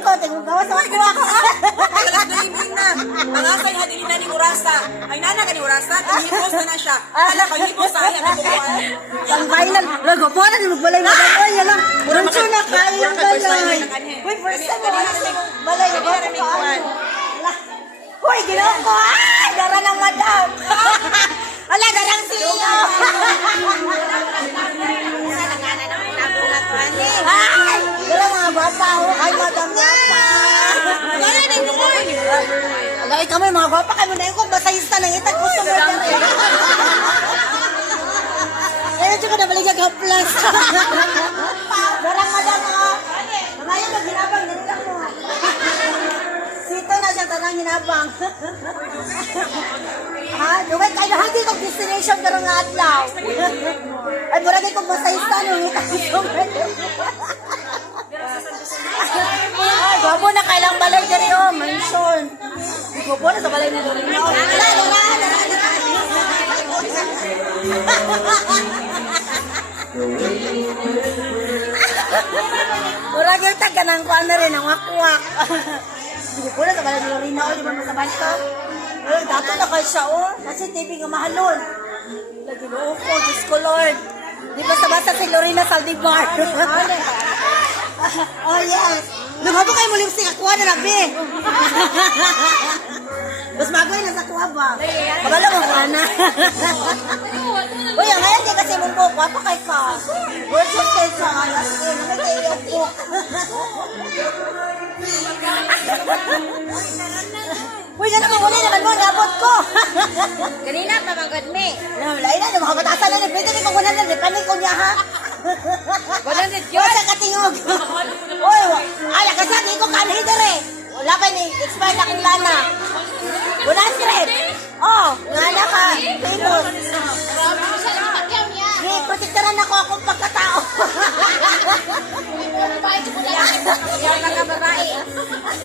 ko, tingog gawa sa ako. Kalas na limbing na. Ang asay hadili na ni Urasa. Ay nana ka ni Urasa, hipos na siya. Hala ka hipos sa ayan ang bukuan. Ang violent. Lago po na, magbalay mo. Oy, yan lang. Bunso na kayo yung balay. Uy, first time mo. Balay, bago ka. Uy, ginawa ko. Ay, dara ng madam. Ala, darang siyo. Ay, wala mga bata. Ay, madam nga pa. Wala na yung bukuan. Alay kami, mga gwapa kami na yun kung masayista ng itag ko sa mga dami. Kaya siya ka na baligyan ka plus. Darang madam ha. Ngayon, maghinabang, nanilang mo. Sito na siya, tanang hinabang. Ha? Duway kayo, hindi kong destination pero nga atlaw. Ay, buragay kong masayista nung itag ko sa mga dami. Ay, gwapo na kailang balay dyan yun, mansion. Gwapo na sa balay na doon. Murag yung taga ng kuwan na rin, ang wakwak. Gwapo na sa balay na doon. Di ba masabay ka? Ay, dato na kayo siya, oh. Kasi TV nga mahalon. Lagi mo, oh, Diyos ko, Lord. Di ba sabasa si Lorena Saldivar? Oh, yes. Naghato kayo mo lipstick, akuha na nabi. Mas bago yun, nasa kuha ba? Kabala mo kuha na. Uy, ang ngayon di kasi mong buhok, wapa kay ka. Words of taste sa alas. Naman kayo yung buhok. Uy, na naman muli naman mo, nabot ko. Kanina pa magod me. Lain na, makabatasan na ni pwede ni kung 100, panik ko niya ha. 100 Uy, sa katingog. Uy, ala, kasi di ko kanhider eh. Wala pa ni, expired na kong lana. 100. Oh, nga na ka, famous. Hey, protektaran ako pa.